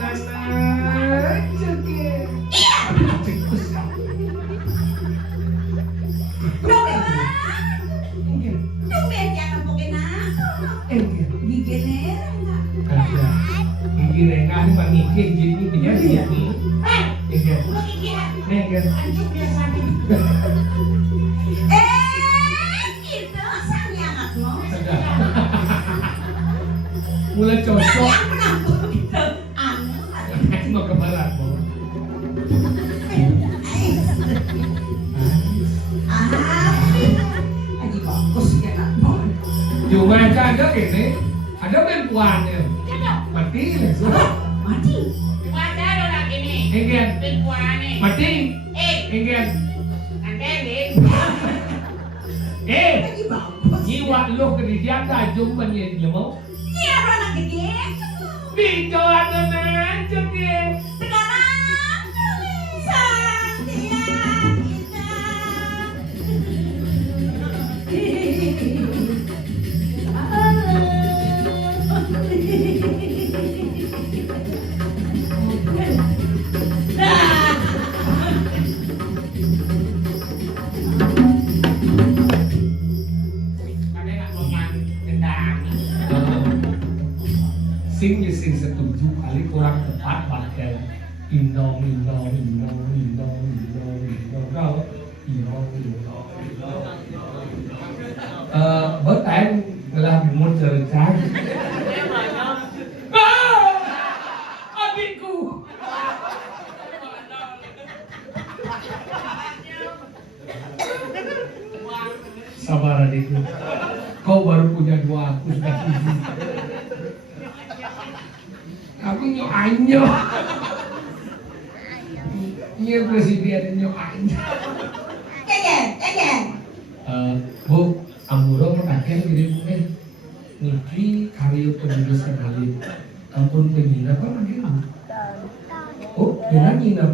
anak cekek. Iya. Tumben ya kampukin aku. Gigene Ada. Gigi rengan pangike jadi dia dia nih. Iya. Lu gigian. Nengger. Anjuk biasanya. Itu sang anak lo. Mulai cocok. Yang penampu gitu. Anu. Mau ke barat, Bu. Aji bagus ya nak. Cuma ada ini, ada perempuannya. Mati langsung. Mati. Wajar orang ini. Nengger. Perempuan ini. Mati. Nengger. Aji bagus. Jiwa lo kerja tajam banyak lemau. Ini apa anak gede? Video anak cekek. Sekarang sang tiang Ada nak ngomong gendang. Sing setuju kali kurang tepat pakai indong kau bertain telah dimulai cerita adikku sabar adikku kau baru punya dua aku sudah tujuh aku nyoanyo iya presiden nyoanyo Kegen. Bu Amuro mengatakan diri niki karya penulis sekali ampun penginap apa lagi oh benar nginap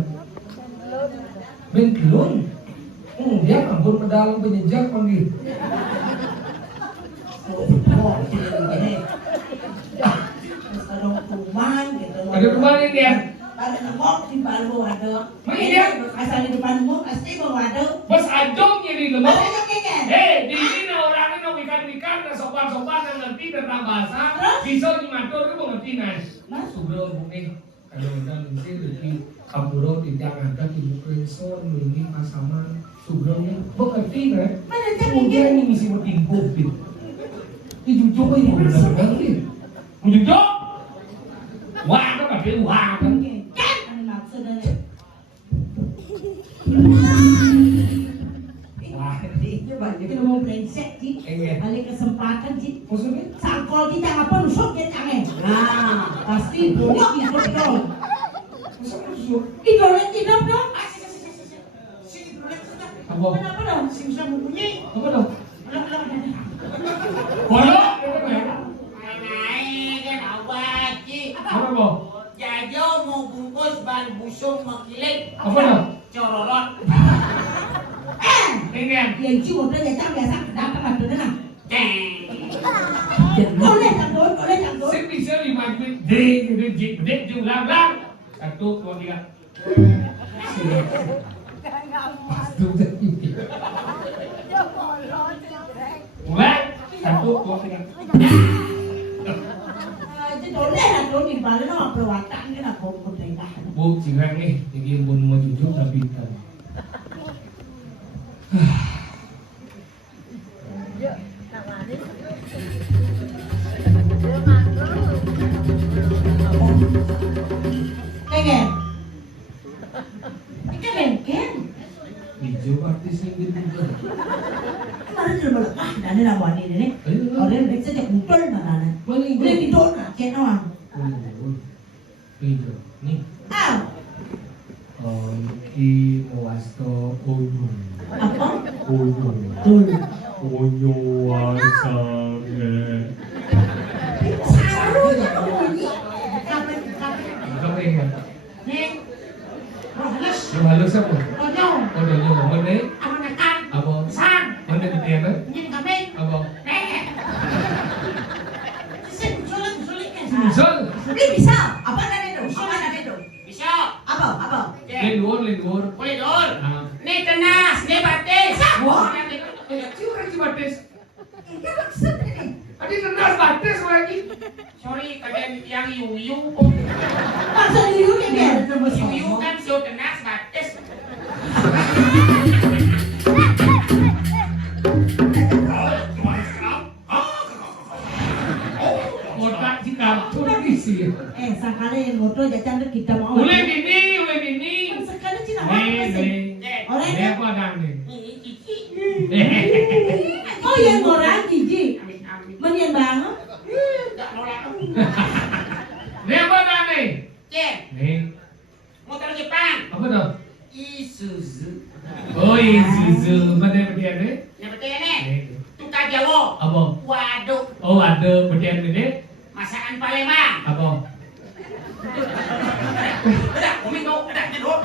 belum dia ampun pedalang penjejak panggil ada kemarin dia Ada nembok di balu ada. Iya. Asal di depanmu pasti mau ada. bos adong jadi lemah Ada keken. di sini orang ini ikan dan sopan-sopan yang ngerti tentang bahasa bisa dimatur itu mengerti nah subro mungkin kalau udah nanti dari kaburo tidak ada ibu krensor ini pasaman subronya mengerti kan Mana tak kemudian ini mesti bertimbuk gitu dijujur ini benar-benar nih menjujur wah kan pakai wah kan Kan ada maksudnya. wah Dia banyak kita mau brengsek sih. Iya. Ada kesempatan sih. maksudnya Sangkol kita apa nusuk dia tangan. Nah, pasti boleh hidup dong. Hidup dong. apa Kenapa dong? Si bisa mempunyai. apa dong Alah. bodoh Naik kan awak cik. apa dong Jajo mau bungkus ban busung makilik. apa dong Cororot. ingin Yang cium udah datang biasa dapat bantu dengan. Deng. Boleh canggul. Sing bisa lima duit gede jumlah lang satu dua tiga mulai satu dua tiga Jadi boleh canggul di balik nama perwatan kan aku kudengah. bu cireng nih jadi bun mau jujur tapi kan Keken. Ikan lengken. hijau artisnya gitu Kemarin sudah melekat dan ada wanita ini. Orang biasa dia kumpul mana? paling Boleh didon aja doang. hijau nih Ah, iki mewasto onyo apa? onyo Betul. onyo wasange Sarunya bunyi. Kapan? apa ya Neng. Rohles. yang halus apa Tonyo. kodonyo ngomong nih Apa nekan? apa Sang. mana ketiana Nyen kambing. apa Nek. Sulit kan? Susul Dia bisa. Apa namanya itu? Sulit. Masa diriunya dia? Siu kan siu tenas bates. Otak si kartu lagi sih. Sakale yang ngoto jajan tuh kita mau. Uleh bini. Sekali Cina Nih, apa sih? nih. Orang Ini apa dang nih? Ini cici. Oh yang orang Gigi. Amin amin. Menyen banget. Enggak nolak. Ini apa dang nih? Cek, Nih, motor Jepang. apa dong? Isuzu. Oh, Isuzu. Mana berdian nih? Yang betul nih. Nih. Tukar Jawa. Apa? Waduh, Oh, ada berdian ini. masakan Palembang. Apa? Udah, umi kau udah tidur.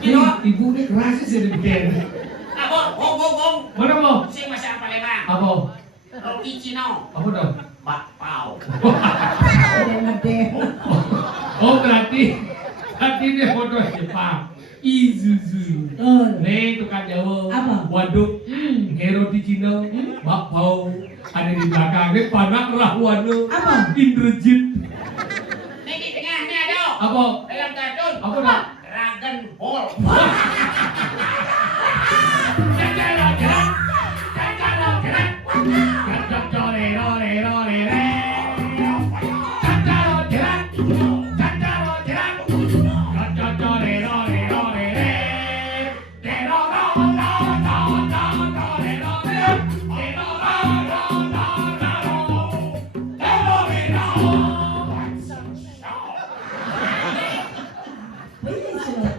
Tidur. Ibu ini keras sih di berdian. Apa? Gong. Mana mau? Sing masakan Palembang. Apa? Roti Cino. Apa dong? Bakpao. Oh, berarti ini foto Jepang. Isuzu. Nih tukang Jawa. Apa? Waduk. Hero di Cina. Bakpao. Ada di belakang. Ini panak Rahwana. Apa? Indrajit. Nih di tengah nih ada. Apa? Dalam kartun. Apa dong? Dragon Ball.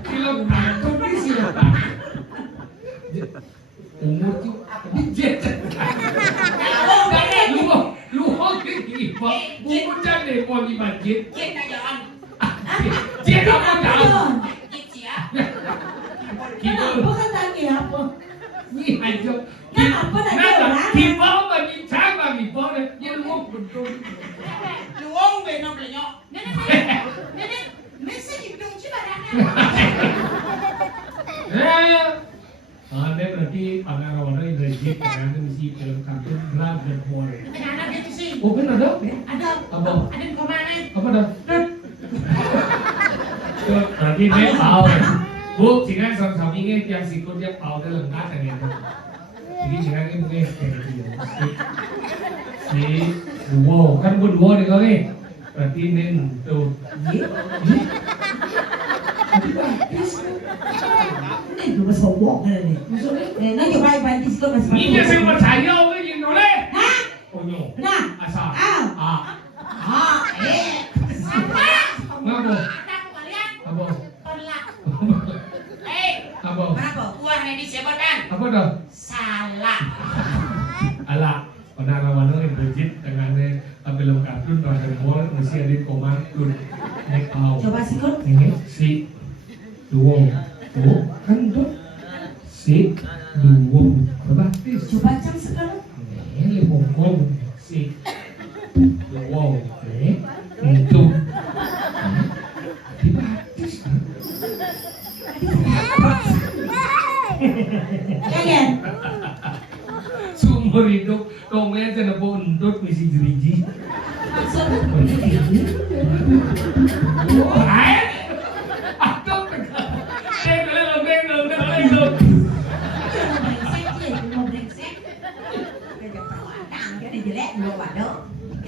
Film kartun ini siapa? Umur tuh jet. Lu hoki pak. Umur jadi mau di masjid. Cek jalan. Jet apa dah? Cek siap. Kenapa kan tanya apa? Ini aja. Kenapa tanya orang? Kita bagi cara kita ni lu betul. Luang benar benar. Nenek, message hidung cibarana. Anda berarti pengarawan Indrajit karena misi film kartun Dragon Ball. Anak itu sih. Oh benar ada? Ada. Apa? Ada di komane. Apa dah? Berarti dia tahu. Bu, jangan sampingnya yang sikutnya tahu dia lengkap dengan itu. Jadi jangan ini mungkin kayak gitu ya. Si duo kan gua duo nih kau nih. Berarti ini tuh. Ini cuma sombong kan ini. Nanti baik-baik di situ masih. Ini saya percaya orang yang noleh. Hah? Oh no. Nah. Asal. Ah. Apa? Ngapa? Anak kalian Apa? tolak. Apa? Kenapa? Buah ini disebutkan Apa dah? salah. Alah, penarawan yang berjit dengan film kartun Dragon Ball mesti ada komandun. Nek tahu. Coba sikut. Ini si duo. Duo kan tuh. Si duo. Berarti Coba cang sekarang. ini bongkol si duo. Itu. Dibatis kan? Kalian. Seumur hidup dongeng kena pondok misi jeriji. Maksud. Hai. Atau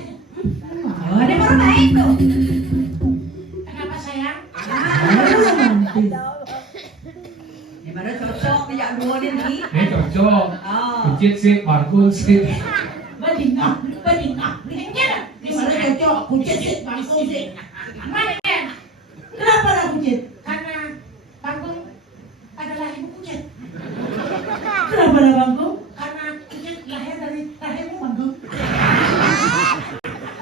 Ini baru naik tuh. Kenapa sayang? Ini baru cocok tidak dua dia nih. ini cocok. Oh. Kucit sih, bagus sih. Bedingah. Ini baru cocok. Kucit sih, bangkung sih. Mana dia? Kenapa lah kucit? Karena Bangkung adalah ibu kucit. Kenapa lah bangkung? Karena kucit lahir dari rahimmu Bangkung.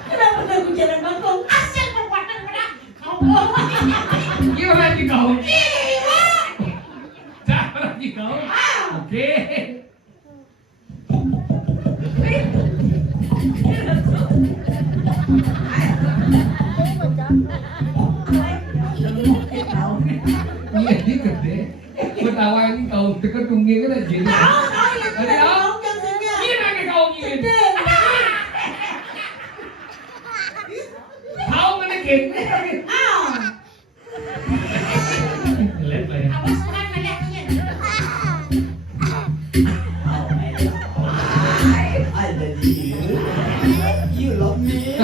Kenapa lah kucit dan bangkung? Hasil perbuatan pada kau. Gimana lagi kau? Cara lagi kau? Oke. Iya, ini gede. Ketawa ini kau dekat tunggu kan aja. Ada kau? Iya lagi kau ingin. Kau mana gede? Jelek lah ya. Abang sekarang nanya aja. I love you. You love me.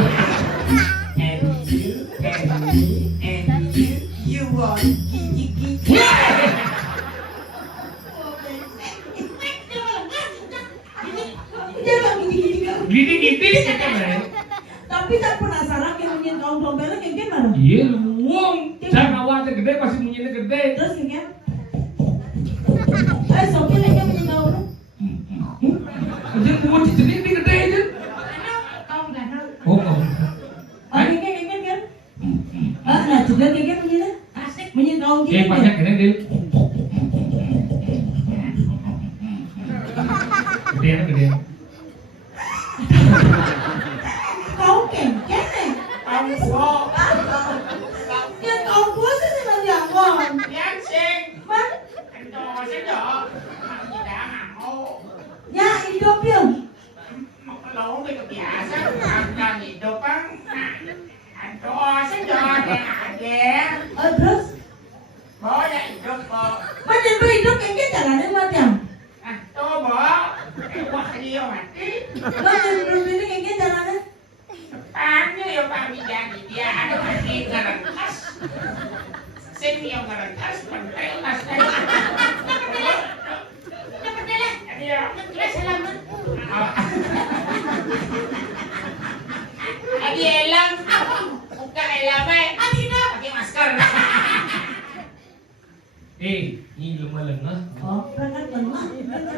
And you, and me, and you are gigi. Jangan gini-gini. Gini-gini kita lah. Tapi saya penasaran kayak nyanyiin kaum dompelnya kayak gimana? Iya luwung. Jangan awalnya gede pasti bunyinya gede. Terus kayak Sophie lagi nyanyiin kaum. Jadi gua jenis ini gede aja. Kau nggak tahu. Oh. Oh kayak kan? Nah juga kayak nyanyiin. Asik. Nyanyiin kaum Kayak gini. banyak gede deh. Gede. Kaum kengkeng nih. Angkok. Ya kaum gua sih dengan diangkon. Yang sing. Man, Ento sing yo. Tidak mau. ya hidup yuk. Kalau biasa akan hidup bang. Ento sing yo ada. Terus, Boleh hidup kok. macam hidup kengkeng jalannya macam. Ento bo. Wah dia mati. Macam hidup ini kengkeng jalannya. Tanya ya Pak Mijani dia ada mati garantas. Sing yang garantas penting mas. Dapat deh. Dia. Kira selamat. Adi elang. Bukan elang eh. Adi dah. Pakai masker. Ini lemah-lemah. Oh, berangkat lemah.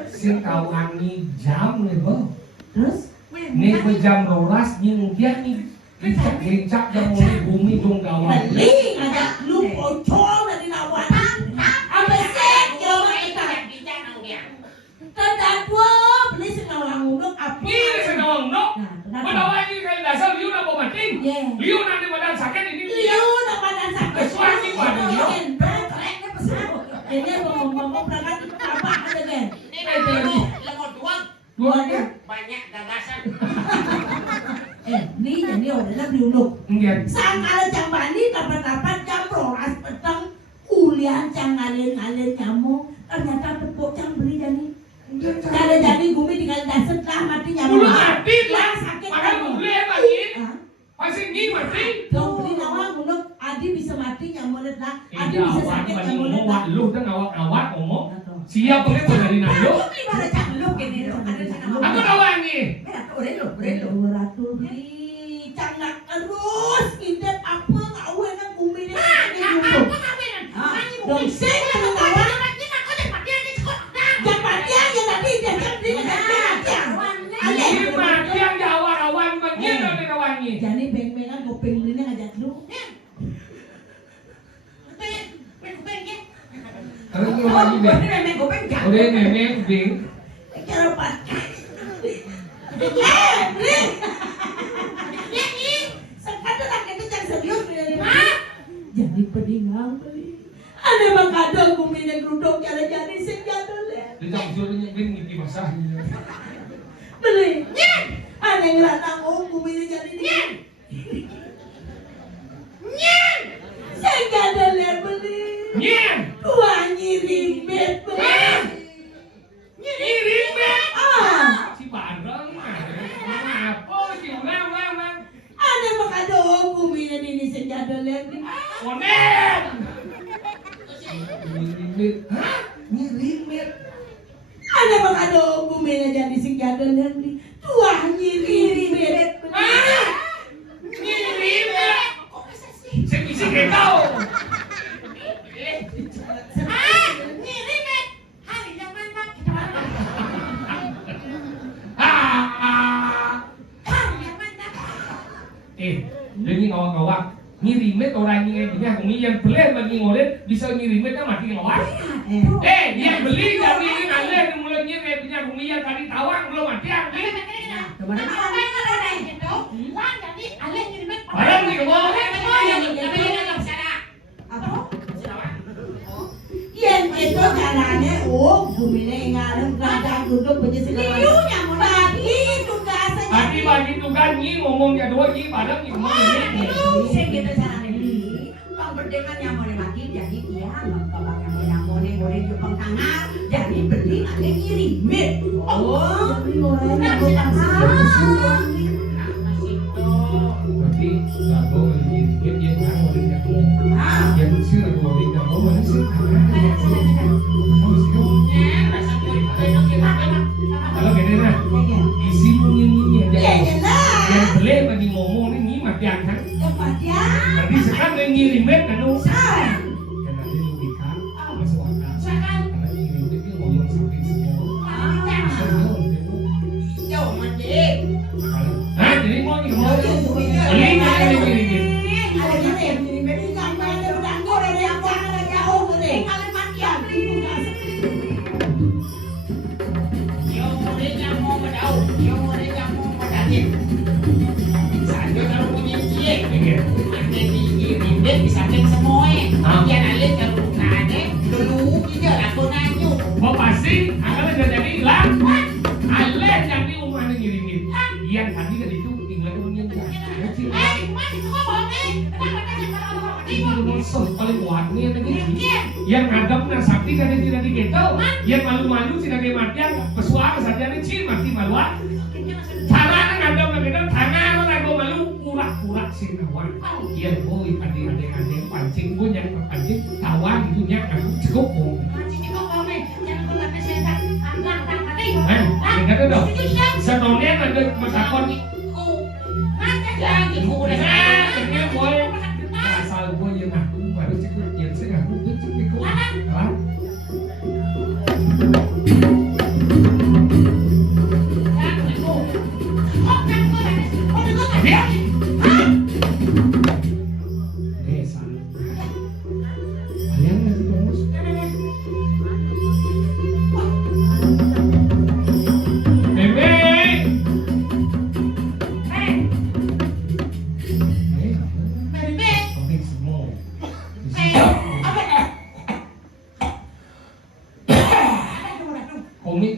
Sing tahu angin jam nih boh. Terus, Nih jam rolas nih dia nih gecak yang mulai bumi dong gawat. beli ada lu bocor dari lawan. Apa sih? Coba kita. Tanda dua beli senawang unduk apa? Ini senawang no. Nah, Menawa ini kayak dasar liu nak bawa mati. Iya. Liu nanti badan sakit ini. Liu nak badan sakit. Kesuai pada dia. Kerennya pesawat. Jadi ngomong berangkat apa ada kan? Ini lemot doang. Duanya. Banyak gagasan. Ini jadi orangnya diunduk. Enggak. Sangkala jam bani dapat jam rolas petang. Ulian jam ngalir nyamuk. Ternyata tepuk jam beli jadi. Cara jadi gumi dengan dasar lah mati nyamuk. Udah mati lah. Sakit Makan nyamuk. boleh lagi. Hah? Pasti ini mati. Kau beli nama gunung, Adi bisa mati nyamuk lah. Adi Iya, bisa awak sakit bagi nyamuk ngomong lah. wak lu dan awak ngomong. Siap pakai dari nando. Beli pada jangluk ini loh. Ada sana. Aku nawangi. Berelo. 200 beli. Cangnak terus. Indep apa ngau enak bumi ni. Dong sing ada kawan. Jam mati aja tadi dia jadi Ini mati yang jawab-awan begini dari nawangi. Jadi beng-bengan gopeng ini ngajak lu. Kalau nawangi deh. Udah nenek bing. Cara pakai. Sekarang lagi itu jangan serius jadi pedingang beli. Ada bang kadang bumi yang geruduk jadi sing jadul ya. Dia tak suruhnya bing ngiki basah. Beli. Ada yang latang bumi yang jadi dia. Sing jadul ya beli. Nyen. Dua nyirimit beli. Nyirimit. Ah, Si bareng. Apa si ulang. ada bang kadang bumi yang ini sing jadul ya beli. Onen. Nyirimit. Hah? Nyirimit. Ada bang kadang bumi yang jadi sing jadul ya beli. Dua nyirimit. Hah? Nyirimit. Saya bisa ketau. Jadi ngawak-ngawak ngirimet orang punya kemudian beli bagi ngolet bisa ngirimet kan mati ngawak. Dia beli dari ini ada yang mulai ngirim punya kemudian tadi tawang belum mati ambil. Barang nih kemana? Yang itu caranya, bumi ini ngarep ladang duduk punya segala. Bagi tugasnya. Bagi tugas nih ngomongnya doang nih barang nih ngomong ini. Sing gitu caranya. dengan yang mau mati jadi dia nggak yang mau boleh Jepang tangan jadi beli ada ngirimin. Oh, Beli orangnya nah, bukan Berarti nggak boleh dia nggak boleh jago. Yang sih nggak boleh jago, mana sih? Kalau gini nah, isi punya aja. Yang beli bagi ngomong ini nyimak yang kan. Tadi sekarang ngirimin kan lu. Karena dia logika masuk akal. Karena ngirimin dia ngomong samping semua. Nah, jadi mau nih mau beli nggak ngirimin? Mau pasti akan ada jadi hilang. Aleh jadi umah ngirimin. Yang tadi kan itu tinggal punya dia. Paling kuatnya tadi. Yang ngadep na sakti kan tidak diketel. Yang malu-malu tidak kematian. Pesuara saja ni cil mati maluan. Cara ngadep na kita tangan lagu malu pura-pura sinawan. Yang boy adik-adik pancing pun yang pancing tawan itu nya aku cukup. Ingat dong. Setonnya ada matakon. Ternyata boy. Asal boy yang aku baru cukup yang saya aku tu cukup. Hah? Dia. Desa. Kalian nggak terus. Komik.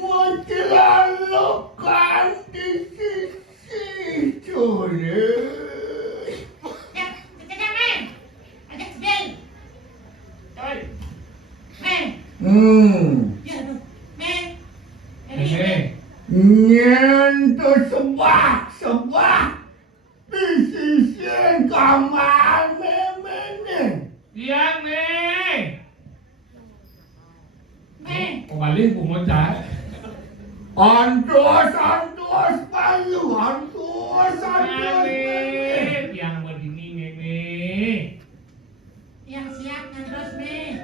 Mau celanakan di sisi sore. Nyentuh sebak di sisi kamar memene. Yang kembali mau cari. Antos payu, antos. Yang begini meme. Yang siap terus nih.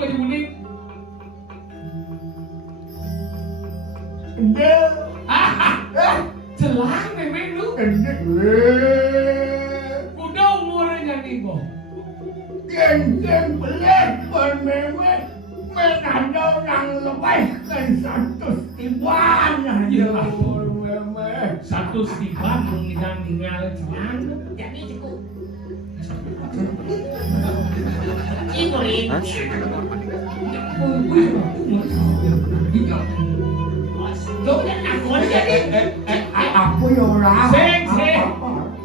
Baju kuning. Jelang memang lu. Kuda umurnya nih kok. Geng pelet bermewah menanda orang lebih kan 100 ribuan. Iyalah. Memeh. 1 status di Bandung dan tinggal jangan. Jadi cukup. Ikurin. Sudah aku jadi. Aku ya ora.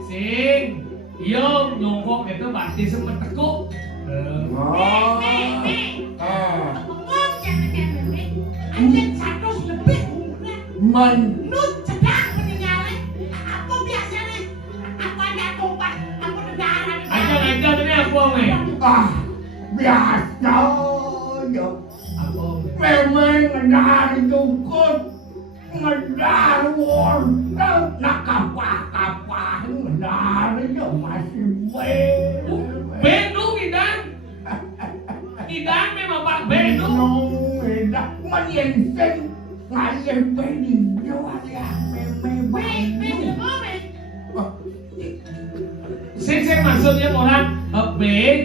Sing. Yo nyongkok itu berarti sempat tekuk. Ngomong jangan nih. Anjing 100 lebih umurnya. Nut sedang meninggalin. Aku biasanya aku ada tumpah. Aku dengaran. Aja ini apa nih? Biasa aja. Memang dari cukup ngedar won nak kapah ngedar aja masih Benu Idan memang Pak Benu. Nong menyensen ngalir beni jawab ya Sing maksudnya orang B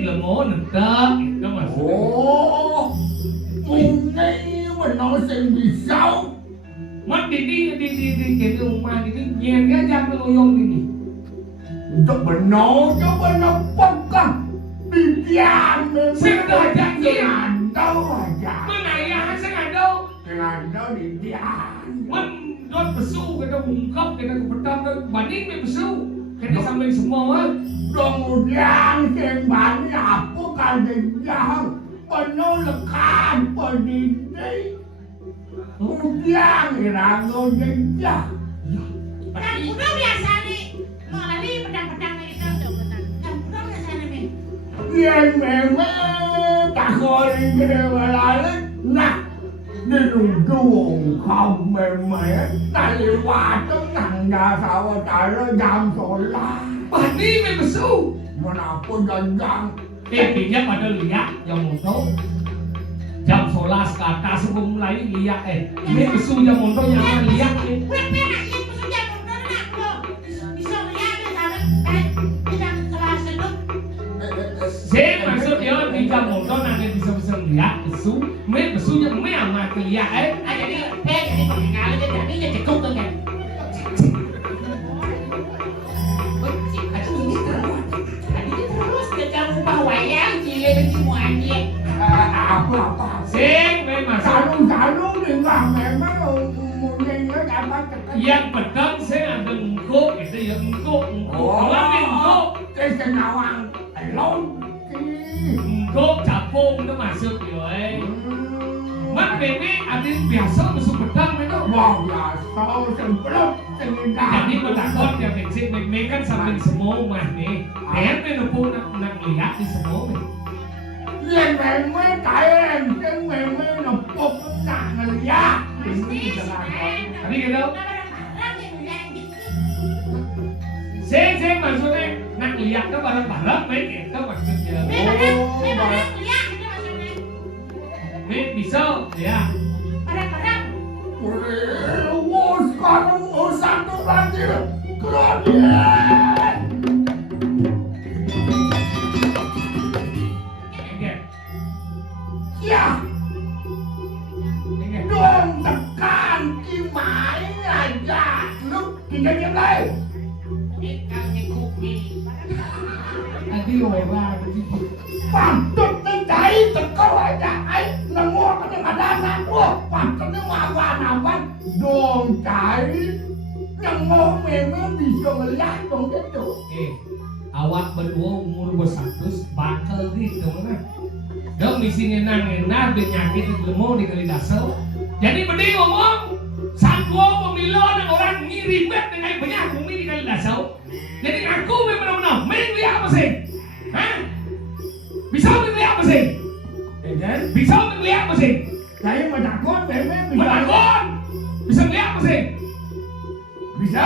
lemo nentek itu maksudnya. Oh, mungkin menang sen bisa. Mất đi cái rumah ini nyen aja meloyong ini. Untuk benar cho benar pegang bibian Sudah janji. tahu aja. Mana ya saya ada. Dengan tahu bibian. Men dot besu kita ungkap kita kepetam dan banding me besu. Kita sampai semua. Kemudian sembahnya apa kalau jauh penuh lekan pendidik. Kemudian irango jejak. Pedang kuda biasa nih. Mau lari pedang-pedang itu. Pedang kuda biasa nih. Yang memang tak boleh berlalu. Nah, dinuduh không memang tak lewat tengahnya sawah cara jam sholat. Banding me besu. Menapun janjang. Intinya pada lihat yang motor. Jam 11 ke atas sebelum mulai lihat ini besu jam motor yang lihat nih. Penak ini maksudnya motor nak lo. Bisa lihat nih tapi pedang kelas itu. Saya maksud dia di jam motor nanti bisa lihat besu. Me besunya me amat lihat Jadi pengenal aja jadi ya cukup tuh kan. Terus kita ubah wayang cilik semuanya. Apa? Sing me masuk. Sarung-sarung dengan memang umumnya dapat Yang pedang saya ada engkau itu ya engkau. Kalau engkau Kesenawang long. engkau capung itu masuk yo Mat bebe ada biasa musuh pedang itu. Wah biasa sebelum Jadi bertakon ya bensik me kan sampai semua mah nih. Me lupa nak lihat di semua nih. Yang memang kaya yang memang nepuk nak ngeliat. Tadi gitu. Saya maksudnya nak lihat tuh bareng-bareng me itu maksudnya. Me bisa ya. Wah sekarang satu lagi keren. Ya, dong tekan gimana aja, lu tinggal diam lagi. Tadi orang Pantut mencari tekal aja, nemu apa yang ada anak gua, pantutnya mawan-mawan, dong cari, nemu memang bisa melihat dong gitu. Awak berdua umur 100 bakal gitu kan. Dong misi ngenang-ngenang penyakit lemo di kali dasar. Jadi mending ngomong sanggup pemilu orang ngirim dengan banyak bumi di kali dasar. Jadi aku memang lihat apa sih? Hah? Bisa melihat apa sih? Bisa melihat apa sih? Saya menakut memang bisa. Menakon. Bisa melihat apa sih? Bisa.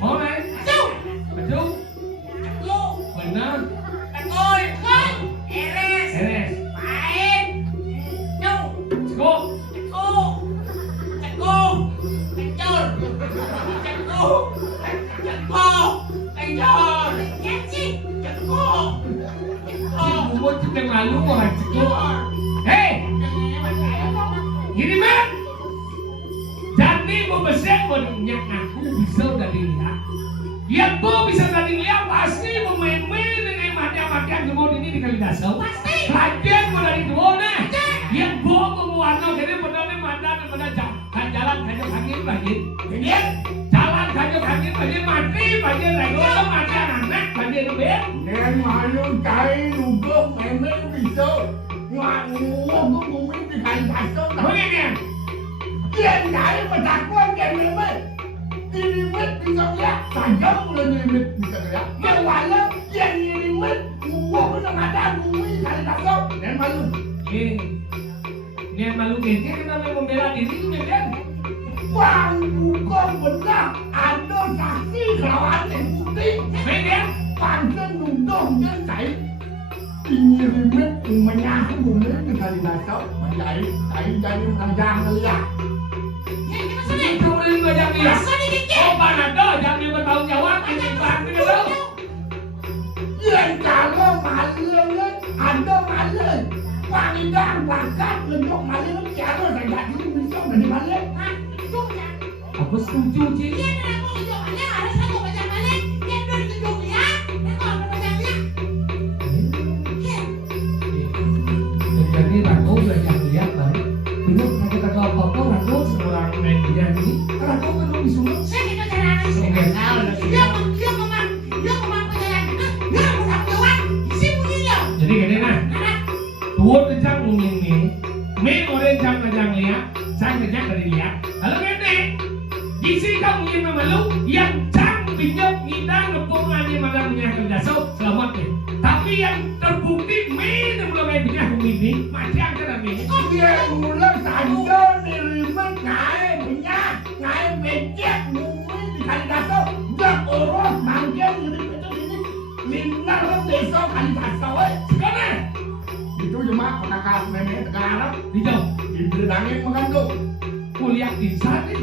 Mau naik? Maju. Benar. Eres. Cukup. Cekuk. Hei, gini men. Jadi mau besek mau dengar aku bisa dari lihat. Yang gua bisa dari lihat pasti memain-main dengan mati-matian kebun ini di Kalidasau. Pasti. Lagian mau dari dua nih. Yang gua mau warna jadi benar-benar mandan pada jalan kajuk angin banjir. Ini jalan kajuk angin banjir mati banjir lagi orang mati anak banjir lebih. Nên malu cai duduk memang bisa nguang bumi di Kalidasau. Begini. Kian cai bertakwan kian memang. Dilimit bisa lihat, tajam mulai dilimit bisa lihat. Mawalah kian dilimit, nguang udah ada bumi Kalidasau. Nên malu. Ini malu gini kenapa membela diri kan? Bang bukan benar ada saksi lawan yang putih. Begini. Pansen duduk dia cai. Ini limit menyahu bumi di Kalidasau. Menjadi jadi menajang lihat. Itu boleh ngajak dia. Oh, Panado jangan dia bertanggung jawab. Ini berarti dia tahu. Yang kalau maling ada maling. Wanita bakat untuk maling cara saya jadi bisa dari maling. Aku setuju sih. Jadi Rako belajar lihat baru. Belum kita tahu apa-apa Rako seorang media ini. Rako belum disuruh. Jadi gini nah. Dua kejang mungkin nih orang jam kejang lihat, saya kejang dari lihat. Lalu gini, isi kamu ingin memalu yang jang pinjam kita ngepung aja malah punya Kalidasau selamat nih. Tapi yang terbukti yang belum punya ini masih ada lagi. Dia mulai saja nirimet ngai becek bumi di Kalidasau. Dia orang mangkir nirimet ini minar besok Kalidasau. Sekarang Itu cuma penakal nenek sekarang dijauh dibilangin mengandung. kuliah di sana.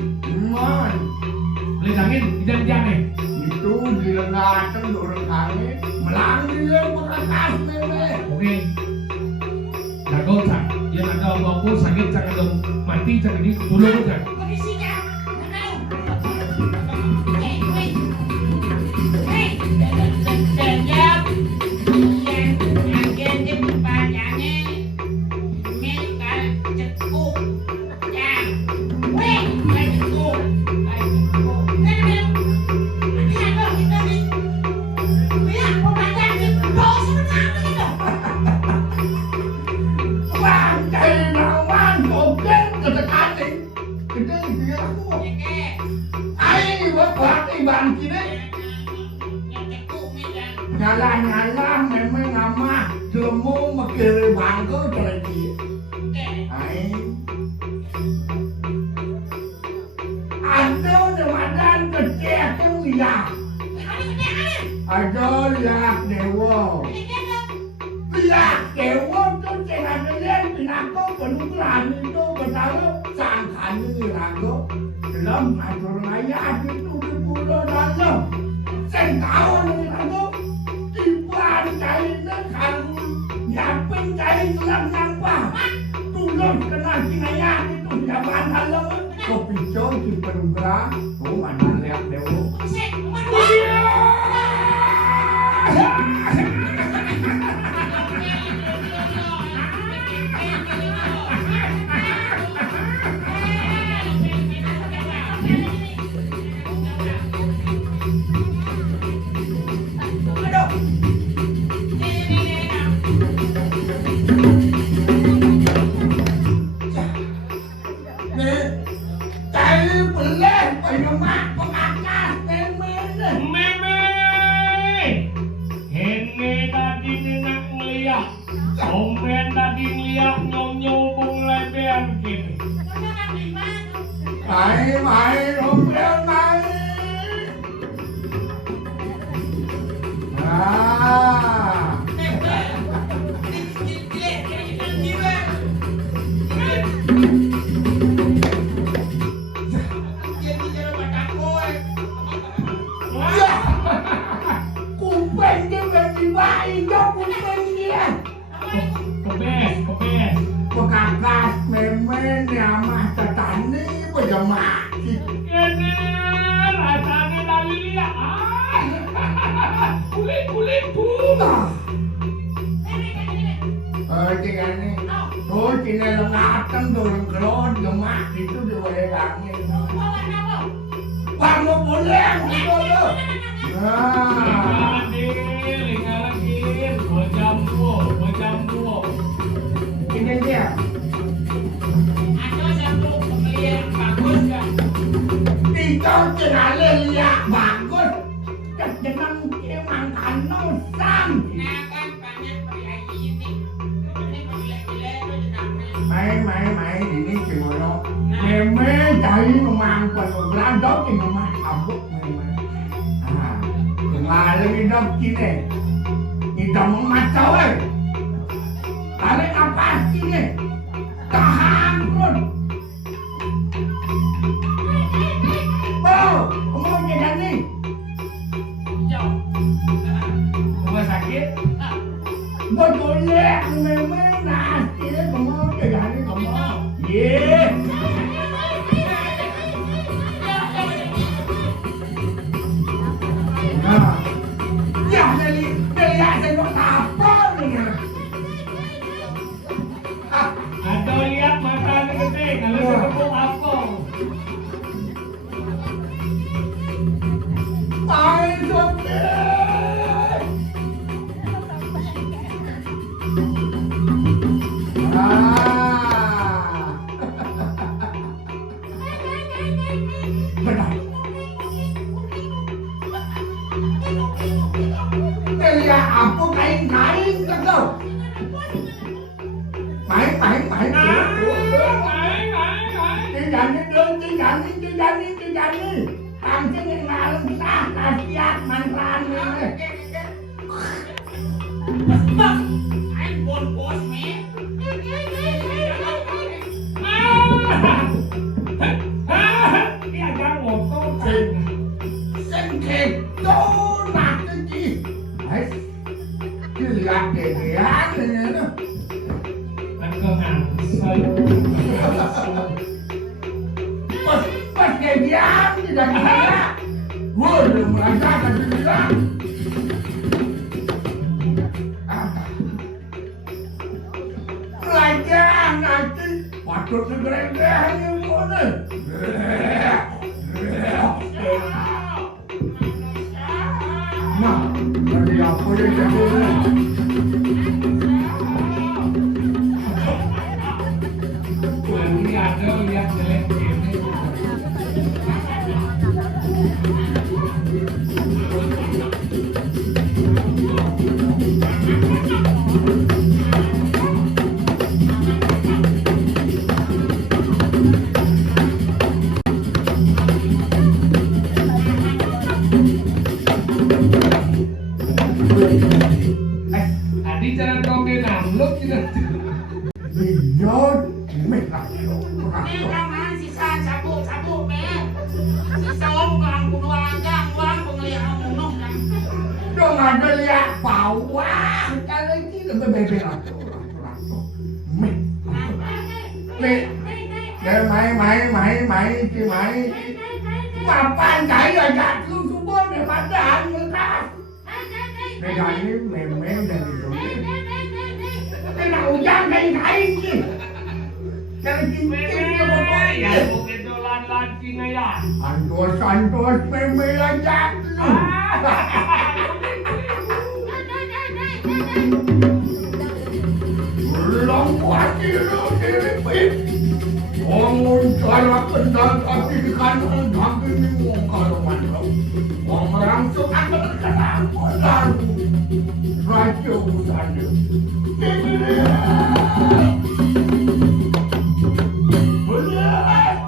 Man, Bilangin jangan itu dilengahkan dorong kami melangi dia penakal nenek. Oke. Nah kau tak, yang ada apa-apa sakit jangan dong mati jangan di tolong kan. Wah, cai lawan oke ketekati. Gede dia aku. Aing buat iban kini. Nyala memang nama jemu mekiri bangku terlebih. Aing. Ada demadan kecil tu lihat. Ada lihat dewa. Lihat dewa tu jangan lihat pinako penukaran itu bertaruh sangkan ini rago. Dalam atur ayat itu di pulau dalam. Saya tahu ini rago. Iban kainnya kamu nyiapin kain selang nyampah. Tulus kena kinaya itu nyaman dalam. Kopi jauh di penukaran. Oh mana lihat dewa. Omen tadi ngeliat nyom-nyom bung leber gini. Mày không biết mày cùng bên cái bên đi bay cho cùng bên kia. Kobe Pekakas memen ya mah tatani pada mati. Kene rasane lali ya. Kulit bunga. Tinggalnya, oh tinggal lengatang dorong kelon gemak itu di boleh langit. Wah mau boleh, betul. Nah, lagi, 2 jam 2. ini dia. Ada satu pembelian bagus ya. Itu tinggalnya lihat bagus. Jangan emang kanusan. Nah kan banyak pria ini. Ini pembeli-beli itu jenangnya. Mày ini gimana? Meme cari memang penuh dok ini memang abuk meme. Ah, tinggal lagi dok kini. Kita memacau kali apa sini? Tahan pun. Oh, mau jadi ni? Rumah sakit? Boleh meme nasi kamu jadi ni kamu. Yeah. Nah, ya dari hasil apa ni? Ada lihat mata gede, kalau sekepung apa? Ay, Jote! Benar. Kaya apa kain-kain ke kau? Main. Tidak. Kancing yang malam kita kasiat mantraan ini. I'm born boss man. Ini agak ngotot. Sengket tu nak lagi. Lihat dia ni. Langkongan. Pas dia tidak gila. Boleh merasakan gila. Pelajar nanti patut segera yang mana? Nah, tadi apa yang jadi? Lihat jelek ini. Adi jangan kau kenal, tidak. Biyot, merah. Ini kan sisa sabuk man. Sisa om orang kudu anggang, orang penglihatan munung kan. Dong ada lihat bawah. Kalau ini lebih bebek aku. Main. Papan saya ajak lu semua daripada mereka. Mereka ini memang dari dulu. Kena hujan kain ni. Kalau cincin dia Ya, berboleh. mungkin dolan Cina ya. Santos memang ajak lu. Belum kuati lu diripit. Orang cara kendal kaki di kanan kaki ni kalau mana. Orang suka terkenal kotor. Raja usahanya. Boleh.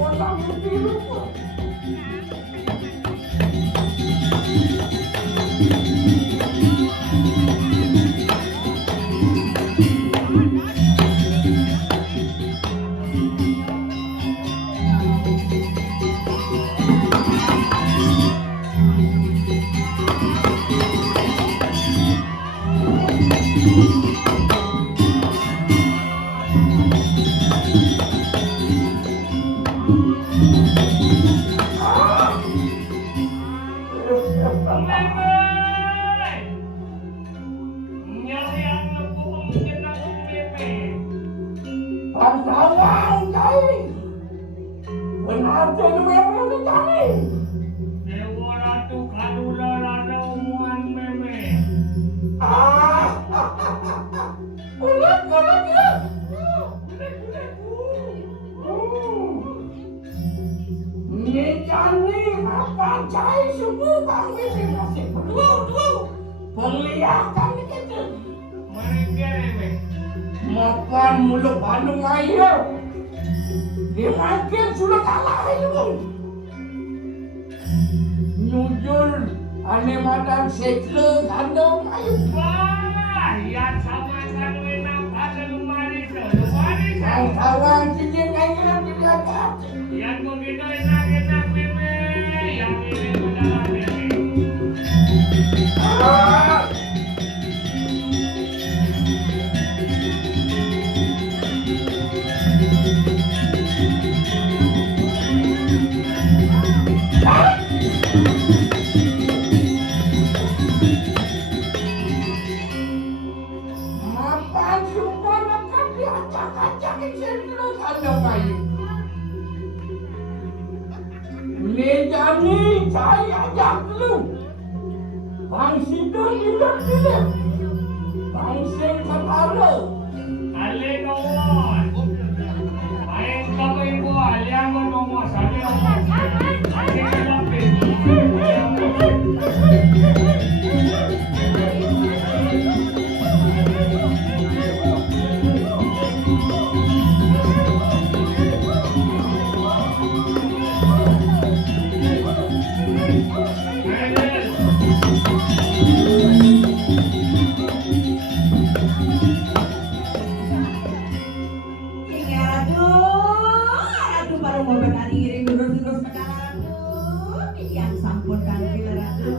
orang biru. Pasawan cai, benar tu memang cai. Dewa Ratu Kadula Rada Umuan Meme. Ulat. Ni jani apa cai semua bang ini masih perlu. Perlihatkan kita. Mereka Meme. Makan mulut Bandung air. Dia makin sudah kalah itu. Nyujul ane madang setle kandung air. Wah, yang sama kan menang pada lemari tu. Kawan cincin air dia kat. Yang begitu enak Meme. Yang ini adalah Meme. Mapan semua makan diacak-acak setle kandung air. Lejani saya ajak lu. Bang Sidon hidup. Bang Sing kepala. Ale nomor. Main kau ibu alian nomor saja nomor. Ale kelapa. Aduh baru mau berani ngirim terus sekarang. Aduh, yang sampun kan Ratu.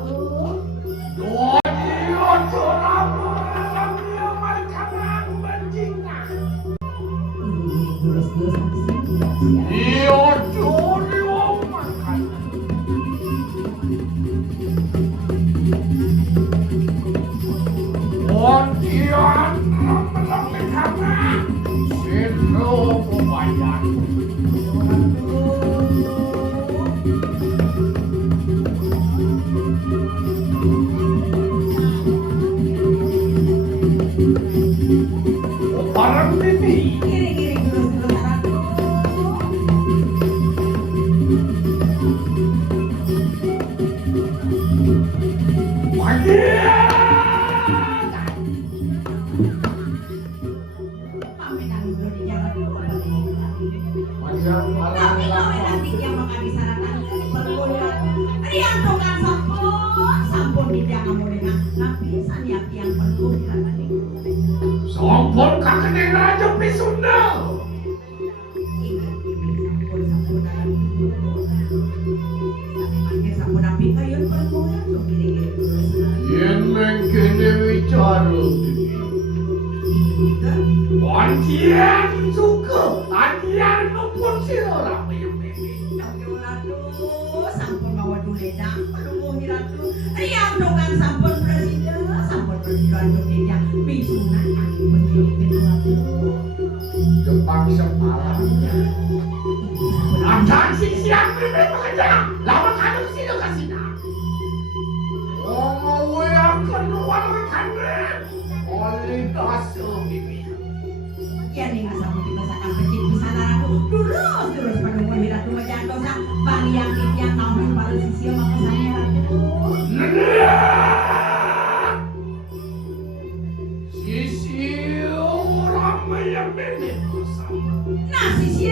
Orang bibi. Giring terus Ratu. Mami nang dulu di jalan dulu tapi kau nanti yang makan di sana nanti berkuliah. Riang tukang sampun di jangan mau dengar. Tapi saniap yang perlu nanti. Sombong kakek raja Pisunda. Yang mengkene bicara. Wajian suka, adian pun si orang yang Sampun bawa duledang, pelungguh Ratu. Riang tukang sampun presiden, sampun presiden duledang. Bisunan kaki penjepit Ratu. Jepang sepalamnya. Ada siang bebek aja. Lama kanu sini kasih nak. Oh, gue akan keluar kanan. Oleh kasih bibi. Ya nih nggak sama kita sangat kecil di sana Ratu. Terus penunggu Ratu menjatuh sang bang yang namun pada sisi makasanya Ratu. Sisi orang yang bebek bersama. Nah sisi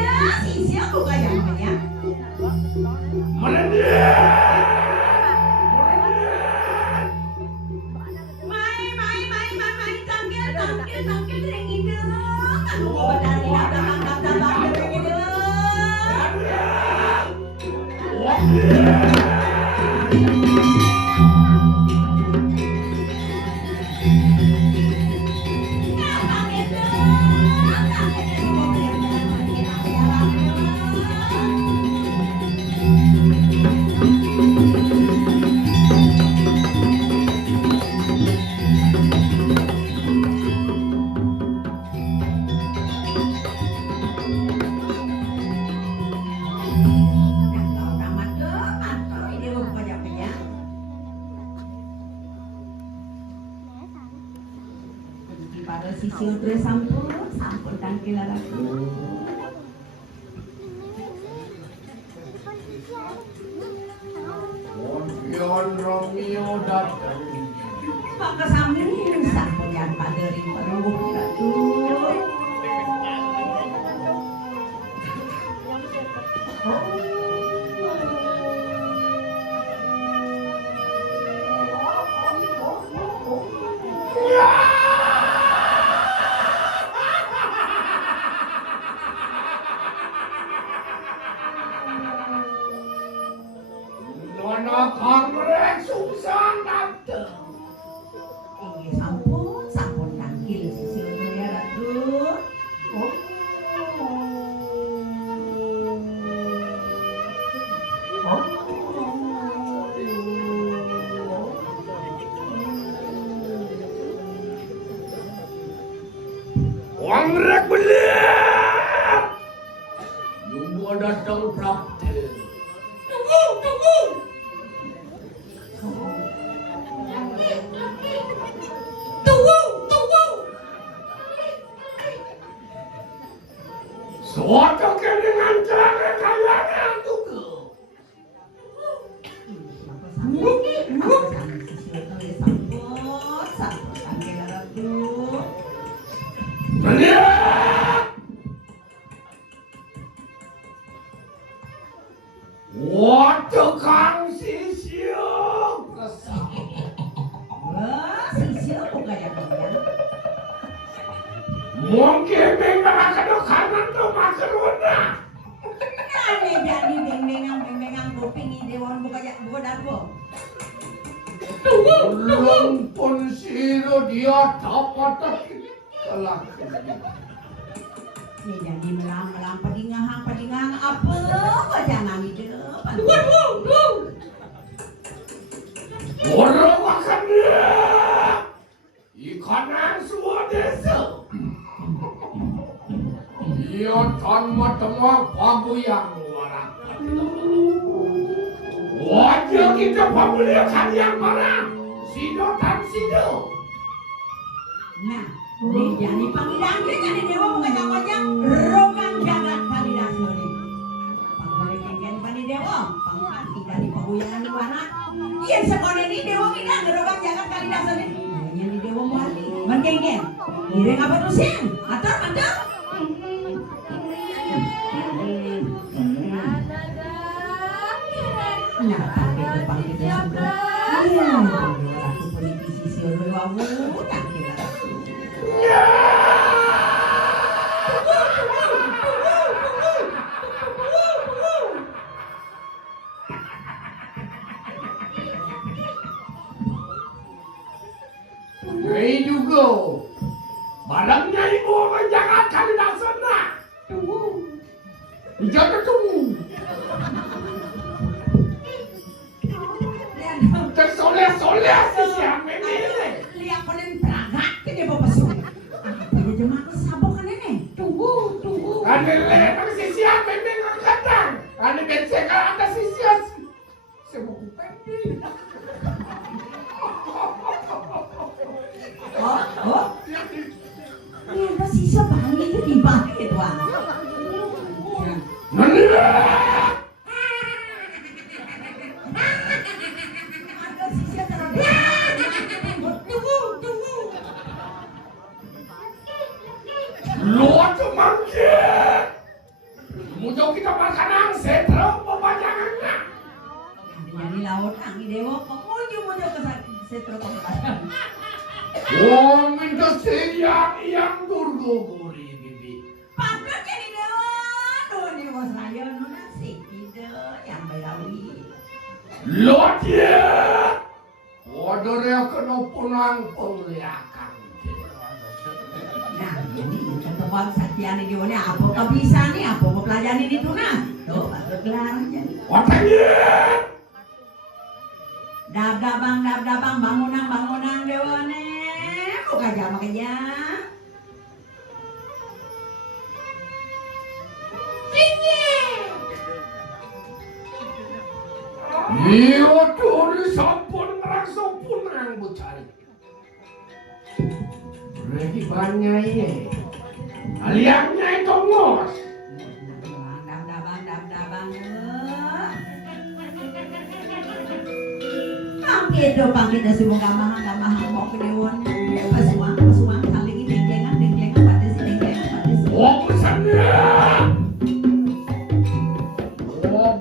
Aku mau berani nabrak begini. Pada sisi udah sampun dan kilaraku. Yon Romeo datang. Maka sambil sampun yang padering penunggu kilaraku. Nona Kongrek sungsang datang. Ini sampun tangkil sisi udah ratu. Kongrek belir. Nunggu datang praktek. Suatu dengan cara kalian tunggu. Melihat waktu kang sisiu kesal. Mungkin memang akan kanan tuh makan wadah. Jadi beng-bengang kuping ini dewan buka darbo. Belum pun siro dia dapat kelak. Ini jadi melang padingang apa jangan di depan. Orang makan dia. Ikanan semua desa. Ia tanpa temuan paguyang warang. Wajah kita pemilihan yang marah. Sido dan sido. Nah, ini jadi panggilannya jadi dewa bukan wajah rokan jagat kali dasari. Panggolek yang pani dewa, pangpati dari paguyangan luaran. Iya sekolah ini dewa kita rokan jagat kali dasari. Hanya di dewa mati. Mengkengken. Ini apa tuh sih? Atur. Nah, tapi itu panggil dia sebelah. Iya, aku politisi siapa wawu tak kira. Hei juga. Barangnya ibu jangan kali dasarnya. Jangan tunggu. Soleh sih siapa ini? Lihat konen peragak ke dia bawa pasung. Apa dia makan sabuk kan ini? Tunggu. Ane lepas si siapa ini ngangkatang? Ane bensekan ada si siapa? Sebuku pendek. Oh. Ini apa sih siapa itu di bawah itu ah? Luar tuh mangkir. Mujau kita makanan setro pemanjangannya. Jadi laut angin dewa pengunjung ke setro pemakanan. Oh, minta siang yang durgo guri bibi. Lord ya. Ordernya kena punang pengliakan. Nah, ini ketemuan Satyani di mana? Apa kau bisa nih? Apa kau pelajari di tuna? Tuh, patut larang jadi. Watanya. Dab-dabang, bangunang dewane. Buka jam kerja. Iyo duri sampun ngerasa punang bucari. Berarti banyak ini. Aliannya itu ngos. Dab-dabang. Pangkit na sumong gamahang mo kiniwan. Pasuang, saling dengkengan, patis. Oh, pesannya. Oh,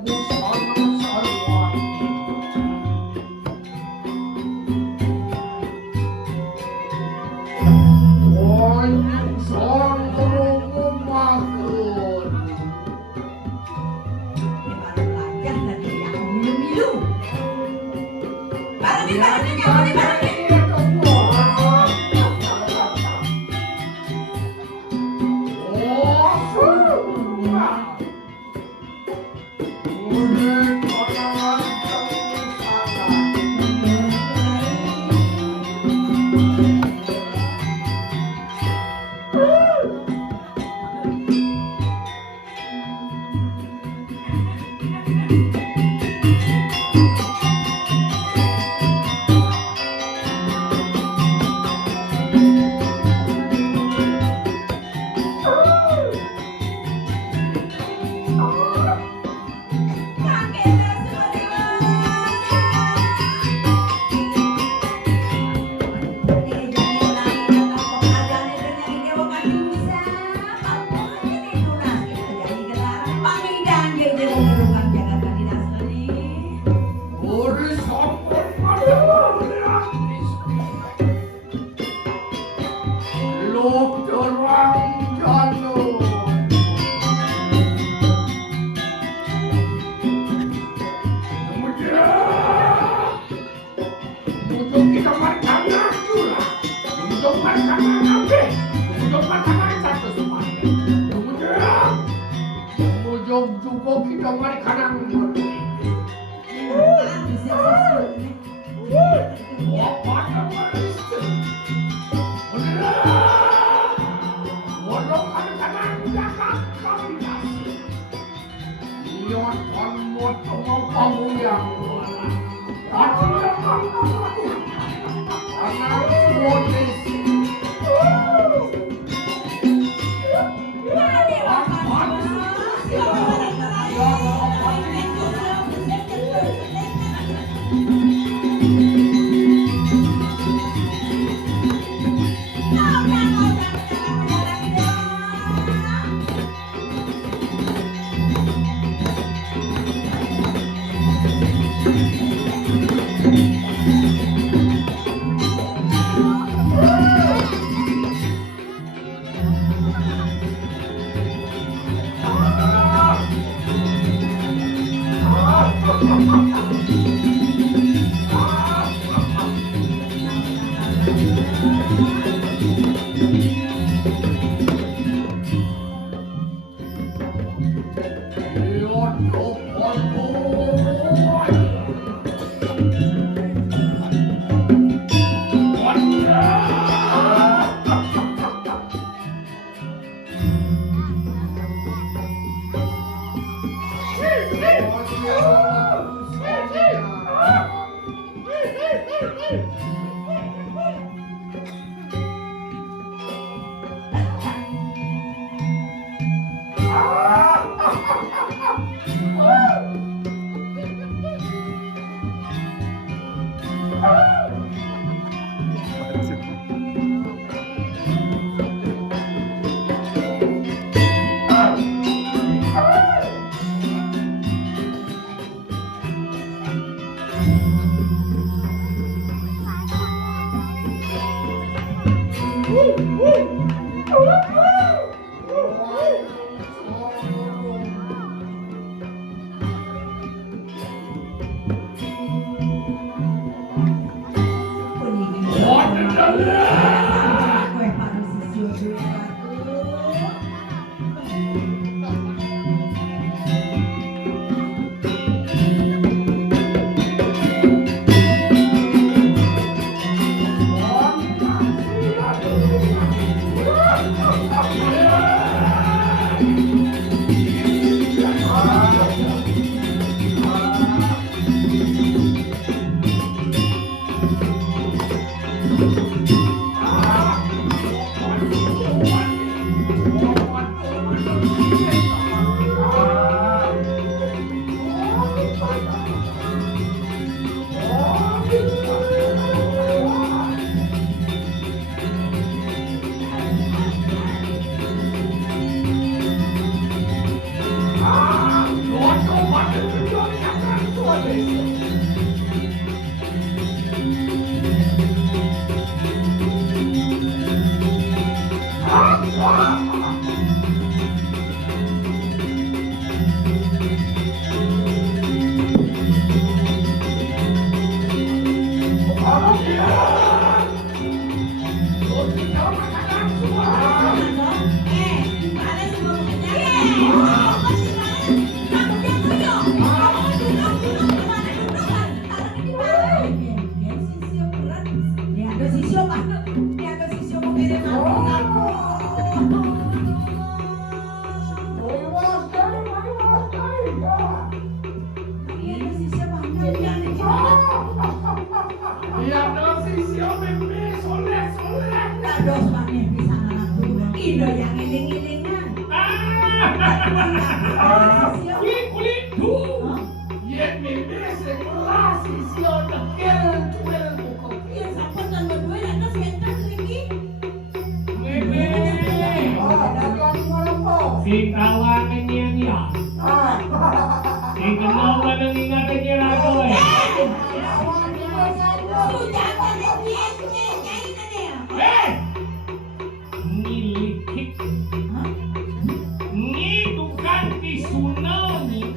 Si kawangan niya niya. Si kenal ka nang ingatan niya rato eh. Nilikik. Ni bukan tsunami.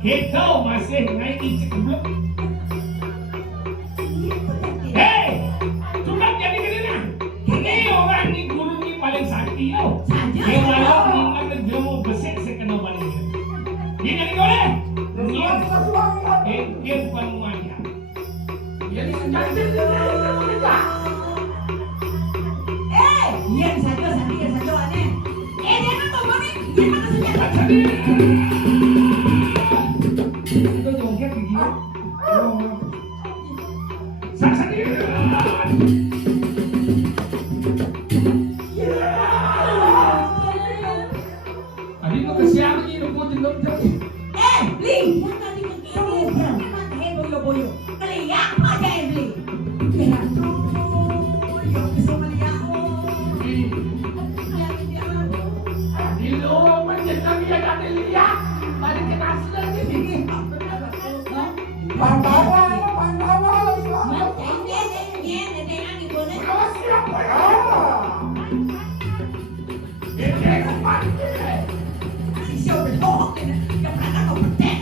Kita masih naik cekeblok. Hei! Sudah jadi gini. Ini orang ni guru ni paling sakti tau. Dia malah ingat jemu besar sekenal paling. Dia jadi boleh. Dia bukan muanya. Jadi senjata dia. Yang satu aneh. Dia kan kau boleh. Dia mana senjata? Itu joget begini. Sakti. Tadi mau ke siapa ni? Lu pun tengok jauh. Beli. Yang tadi ke kiri. Memang boyo-boyo. Beli apa aja yang beli? Ya tuh. Yang bisa melihat. Ilo menjelang dia dari lihat. Balik ke nasi lagi ni. Pandawa. Siapa ya? Ini kemana? Si siapa berbohong ni? Yang pernah kau petek.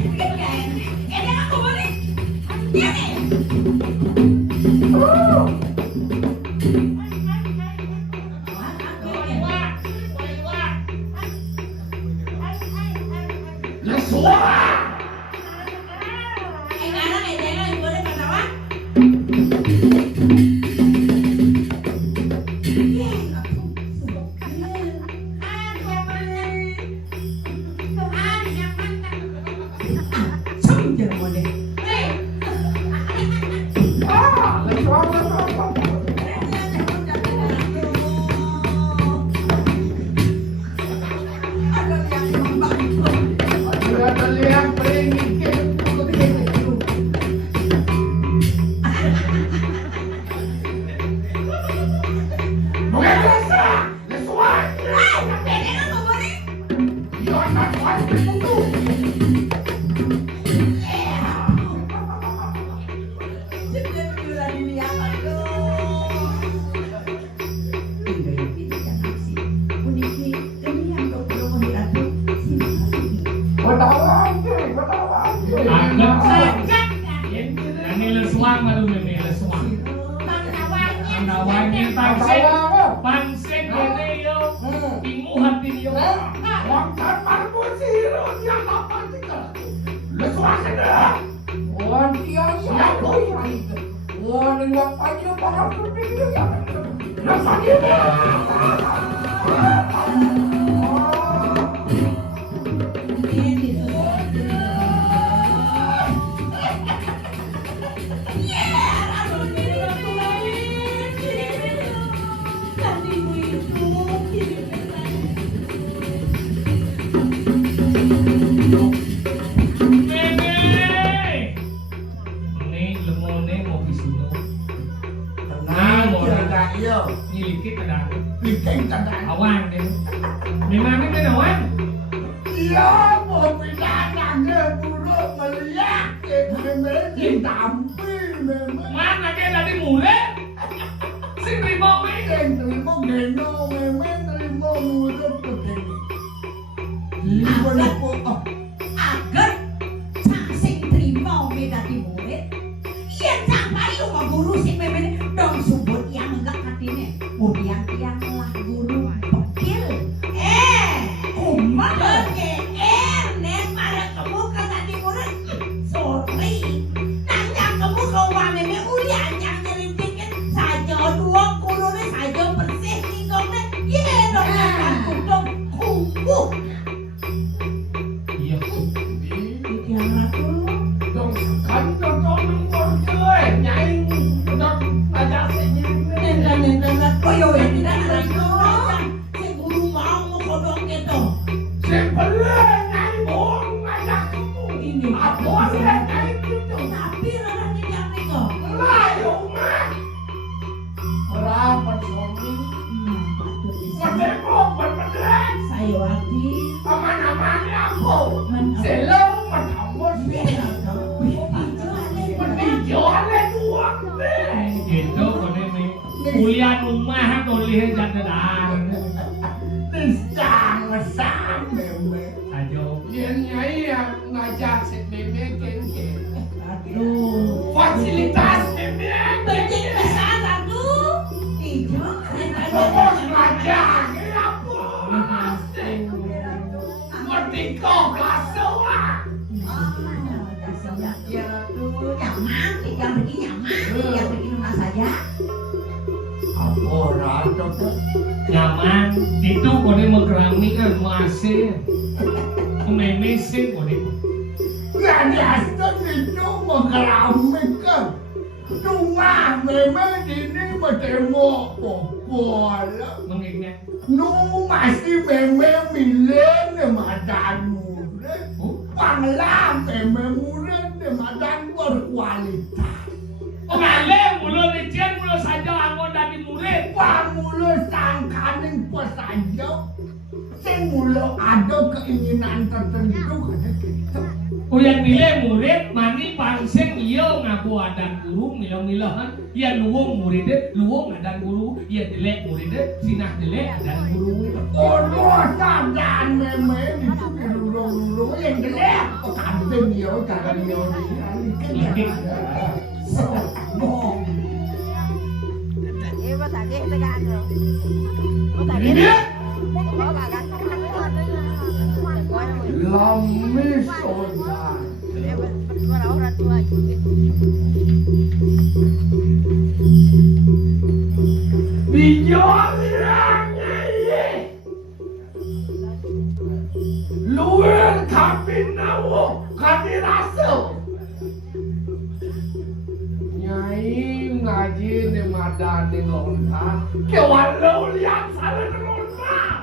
Dia aku boleh. Dia ni. Wah, Memang ini nawan. Iya, mau pindah ke buruk melihat memang tampil memang. Mana kayak tadi mulai? Sing terima me. Yang terima geno memang terima mulut begini. Ini boleh Agar cak sing trimo me dadi murid. Yen cak payu kok guru sing memene dong subut yang enggak katine. Kemudian tiang lah guru pekil. Kumat nek para kamu kata di murid. Sorry. Nanya kamu kau meme ulian yang nyelidikin saja dua kurune saja bersih lingkungan. Ye dong kan dong kubu. Iya. Yang aku dong kan dong ngomong chơi nhảy dong ada sini. nenda koyo ya tidak ada itu. Si guru mau kodok itu. Sebelah nyai bohong ada kamu. Ini Apa sih nyai gitu? tapi orang ini yang itu. Layu mah. Berapa suami? Patut bisa. Merdeka berbeda. Saya waktu Aman-aman aku. men- Selalu menambah Beda dong. pendidikan dua deh. Gitu kone me. Kuliah rumah tuh lihat jadedang. Tisang mesam meme. Sajo. Yang nyai yang ngajak si meme kengke. Aduh. Fasilitas meme Becek kengke. besar aduh. Ijo. Bos ngajak apa? Merdeka kasuah. Yang begini nyaman, yang begini rumah saja. Apa rata tuh? Nyaman. Itu kone mengkerami kan masih. Memesing kone. Jadi asal itu mengeramkan. Cuma memang ini bertemu pola. Mengingat. Nu masih memang milen madan murid. Panglah memang murid madan berkualitas. Pengalih mulut licin mulut saja angon dari murid. Wah mulut sangkaning pesaja. Sing mulut ada keinginan tertentu kata kita. Oh yang nilai murid mani pangsing iya ngaku adan guru milah-milahan ya luwung muridnya luwung adan guru ya delek muridnya sinah delek adan guru. Ono sadaan memang itu dirulung-lulung yang gelap. Kanting ya cara dia ini. Sombong. Ini lami soda. Dijolanya ye. Luar kapinawo kadiraso. Nyai ngaji di madan di lontar. Kewalau lihat salah di lontar.